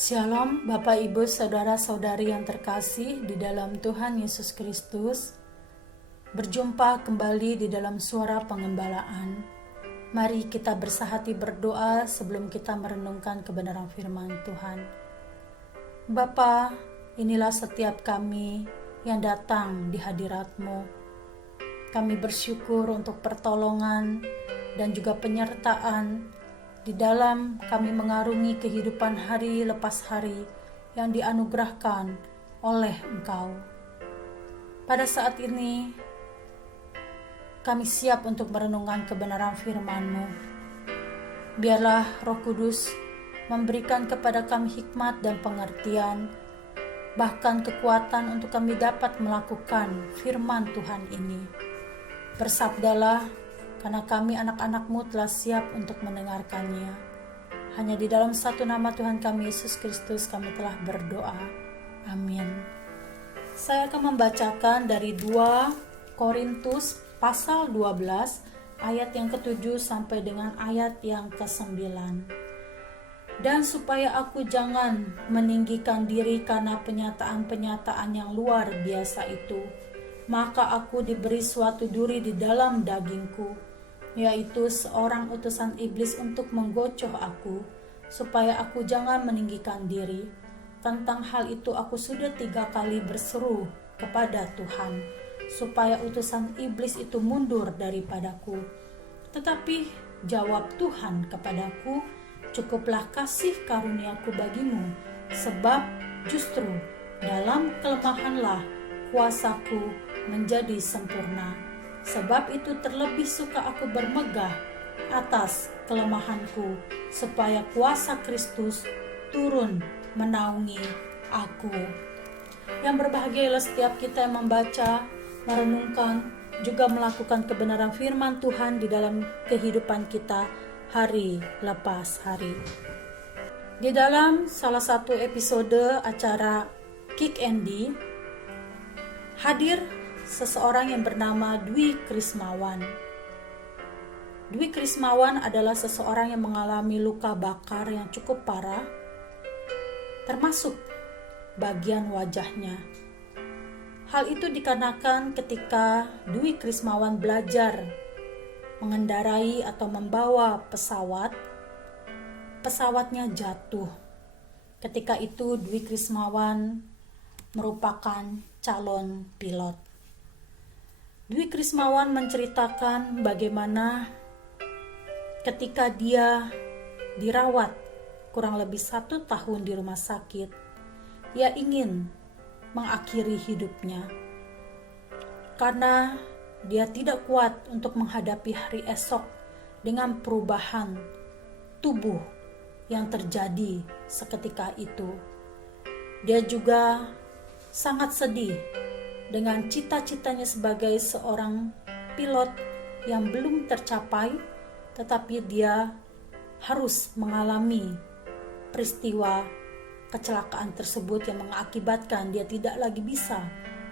Shalom Bapak Ibu Saudara-saudari yang terkasih di dalam Tuhan Yesus Kristus. Berjumpa kembali di dalam suara pengembalaan. Mari kita bersahati berdoa sebelum kita merenungkan kebenaran firman Tuhan. Bapa, inilah setiap kami yang datang di hadirat-Mu. Kami bersyukur untuk pertolongan dan juga penyertaan di dalam kami mengarungi kehidupan hari lepas hari yang dianugerahkan oleh Engkau. Pada saat ini, kami siap untuk merenungkan kebenaran firman-Mu. Biarlah Roh Kudus memberikan kepada kami hikmat dan pengertian, bahkan kekuatan untuk kami dapat melakukan firman Tuhan ini. Bersabdalah, karena kami anak-anak-Mu telah siap untuk mendengarkannya. Hanya di dalam satu nama Tuhan kami Yesus Kristus kami telah berdoa. Amin. Saya akan membacakan dari 2 Korintus pasal 12 ayat yang ke-7 sampai dengan ayat yang ke-9. Dan supaya aku jangan meninggikan diri karena penyataan-penyataan yang luar biasa itu, maka aku diberi suatu duri di dalam dagingku, yaitu seorang utusan iblis untuk menggocoh aku, supaya aku jangan meninggikan diri. Tentang hal itu aku sudah 3 kali berseru kepada Tuhan, supaya utusan iblis itu mundur daripadaku. Tetapi jawab Tuhan kepadaku, cukuplah kasih karuniaku bagimu, sebab justru dalam kelemahanlah kuasaku menjadi sempurna. Sebab itu terlebih suka aku bermegah atas kelemahanku, supaya kuasa Kristus turun menaungi aku. Yang berbahagia ialah setiap kita yang membaca, merenungkan, juga melakukan kebenaran firman Tuhan di dalam kehidupan kita hari lepas hari. Di dalam salah satu episode acara Kick Andy, hadir seseorang yang bernama Dwi Krismawan. Dwi Krismawan adalah seseorang yang mengalami luka bakar yang cukup parah, termasuk bagian wajahnya. Hal itu dikarenakan ketika Dwi Krismawan belajar mengendarai atau membawa pesawat, pesawatnya jatuh. Ketika itu Dwi Krismawan merupakan calon pilot. Dwi Krismawan menceritakan bagaimana ketika dia dirawat kurang lebih 1 tahun di rumah sakit, ia ingin mengakhiri hidupnya karena dia tidak kuat untuk menghadapi hari esok dengan perubahan tubuh yang terjadi seketika itu. Dia juga sangat sedih dengan cita-citanya sebagai seorang pilot yang belum tercapai, tetapi dia harus mengalami peristiwa kecelakaan tersebut yang mengakibatkan dia tidak lagi bisa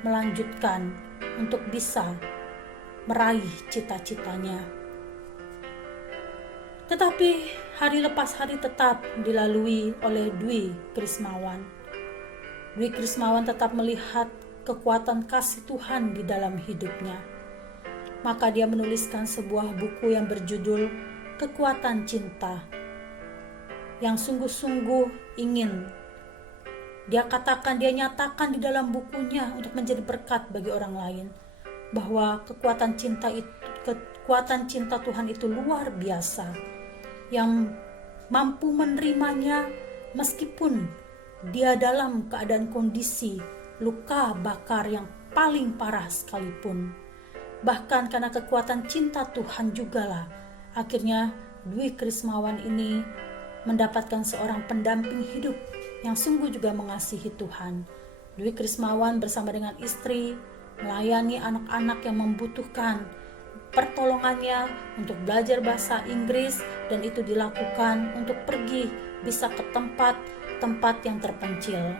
melanjutkan untuk bisa meraih cita-citanya. Tetapi hari lepas hari tetap dilalui oleh Dwi Krismawan. Dwi Krismawan tetap melihat kekuatan kasih Tuhan di dalam hidupnya. Maka dia menuliskan sebuah buku yang berjudul Kekuatan Cinta, yang sungguh-sungguh ingin dia nyatakan di dalam bukunya untuk menjadi berkat bagi orang lain, bahwa kekuatan cinta Tuhan itu luar biasa, yang mampu menerimanya meskipun dia dalam keadaan kondisi luka bakar yang paling parah sekalipun. Bahkan karena kekuatan cinta Tuhan jugalah akhirnya Dwi Krismawan ini mendapatkan seorang pendamping hidup yang sungguh juga mengasihi Tuhan. Dwi Krismawan bersama dengan istri melayani anak-anak yang membutuhkan pertolongannya untuk belajar bahasa Inggris, dan itu dilakukan untuk pergi bisa ke tempat-tempat yang terpencil.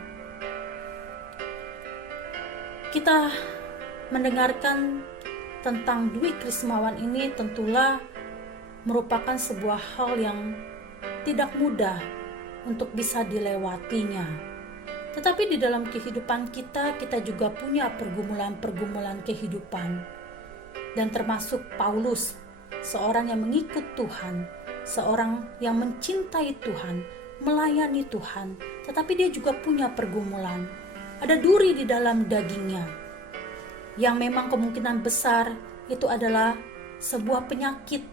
Kita mendengarkan tentang Dwi Krismawan ini tentulah merupakan sebuah hal yang tidak mudah untuk bisa dilewatinya. Tetapi di dalam kehidupan kita juga punya pergumulan-pergumulan kehidupan. Dan termasuk Paulus, seorang yang mengikut Tuhan, seorang yang mencintai Tuhan, melayani Tuhan, tetapi dia juga punya pergumulan. Ada duri di dalam dagingnya, yang memang kemungkinan besar itu adalah sebuah penyakit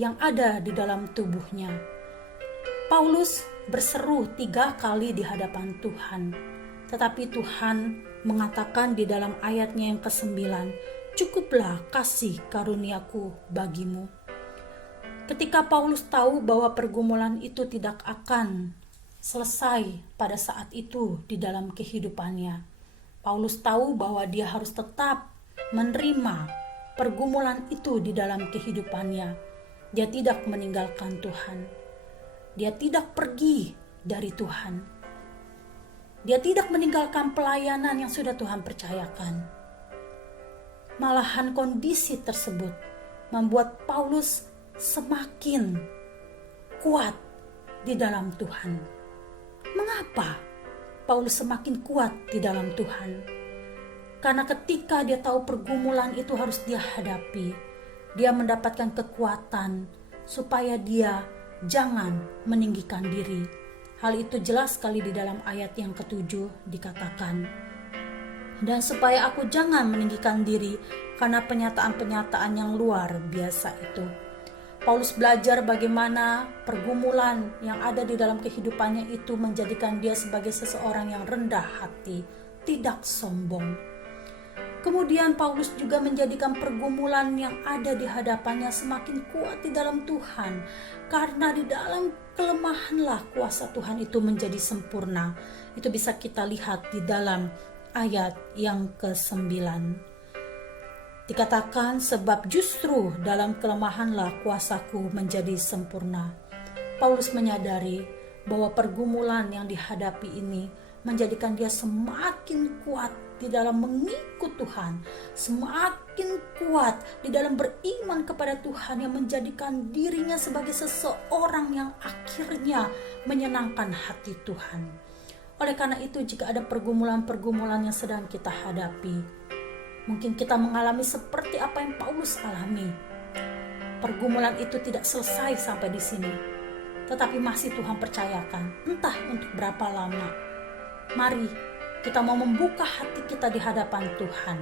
yang ada di dalam tubuhnya. Paulus berseru 3 kali di hadapan Tuhan, tetapi Tuhan mengatakan di dalam ayatnya yang ke-9, "Cukuplah kasih karuniaku bagimu." Ketika Paulus tahu bahwa pergumulan itu tidak akan selesai pada saat itu di dalam kehidupannya, Paulus tahu bahwa dia harus tetap menerima pergumulan itu di dalam kehidupannya. Dia tidak meninggalkan Tuhan. Dia tidak pergi dari Tuhan. Dia tidak meninggalkan pelayanan yang sudah Tuhan percayakan. Malahan kondisi tersebut membuat Paulus semakin kuat di dalam Tuhan. Mengapa Paulus semakin kuat di dalam Tuhan? Karena ketika dia tahu pergumulan itu harus dia hadapi, dia mendapatkan kekuatan supaya dia jangan meninggikan diri. Hal itu jelas sekali di dalam ayat yang ke-7 dikatakan, "Dan supaya aku jangan meninggikan diri karena penyataan-penyataan yang luar biasa itu." Paulus belajar bagaimana pergumulan yang ada di dalam kehidupannya itu menjadikan dia sebagai seseorang yang rendah hati, tidak sombong. Kemudian Paulus juga menjadikan pergumulan yang ada di hadapannya semakin kuat di dalam Tuhan, karena di dalam kelemahanlah kuasa Tuhan itu menjadi sempurna. Itu bisa kita lihat di dalam ayat yang ke-9. Dikatakan, "Sebab justru dalam kelemahanlah kuasaku menjadi sempurna." Paulus menyadari bahwa pergumulan yang dihadapi ini menjadikan dia semakin kuat di dalam mengikut Tuhan, semakin kuat di dalam beriman kepada Tuhan, yang menjadikan dirinya sebagai seseorang yang akhirnya menyenangkan hati Tuhan. Oleh karena itu, jika ada pergumulan-pergumulan yang sedang kita hadapi, mungkin kita mengalami seperti apa yang Paulus alami. Pergumulan itu tidak selesai sampai di sini, tetapi masih Tuhan percayakan, entah untuk berapa lama. Mari kita mau membuka hati kita di hadapan Tuhan.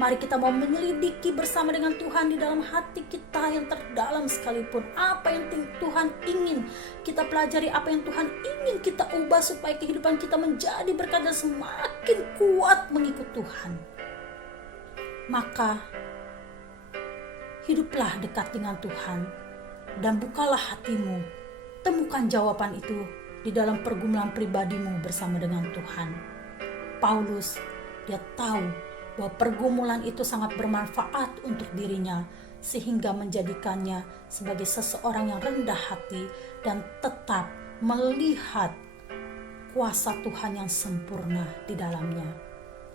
Mari kita mau menyelidiki bersama dengan Tuhan di dalam hati kita yang terdalam sekalipun. Apa yang Tuhan ingin kita pelajari, apa yang Tuhan ingin kita ubah supaya kehidupan kita menjadi berkat dan semakin kuat mengikut Tuhan. Maka hiduplah dekat dengan Tuhan dan bukalah hatimu. Temukan jawaban itu di dalam pergumulan pribadimu bersama dengan Tuhan. Paulus, dia tahu bahwa pergumulan itu sangat bermanfaat untuk dirinya, sehingga menjadikannya sebagai seseorang yang rendah hati dan tetap melihat kuasa Tuhan yang sempurna di dalamnya.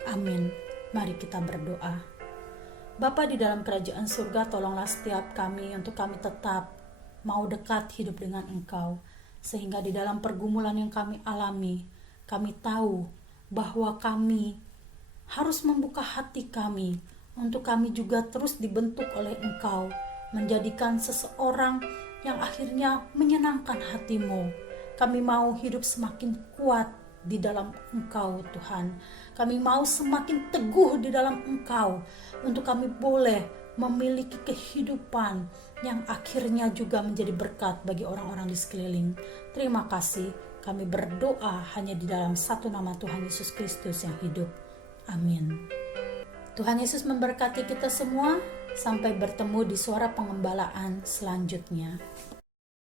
Amin. Mari kita berdoa. Bapa di dalam kerajaan surga, tolonglah setiap kami untuk kami tetap mau dekat hidup dengan Engkau, sehingga di dalam pergumulan yang kami alami, kami tahu bahwa kami harus membuka hati kami untuk kami juga terus dibentuk oleh Engkau, menjadikan seseorang yang akhirnya menyenangkan hati-Mu. Kami mau hidup semakin kuat di dalam Engkau, Tuhan. Kami mau semakin teguh di dalam Engkau, untuk kami boleh memiliki kehidupan yang akhirnya juga menjadi berkat bagi orang-orang di sekeliling. Terima kasih. Kami berdoa hanya di dalam satu nama Tuhan Yesus Kristus yang hidup. Amin. Tuhan Yesus memberkati kita semua. Sampai bertemu di suara pengembalaan selanjutnya.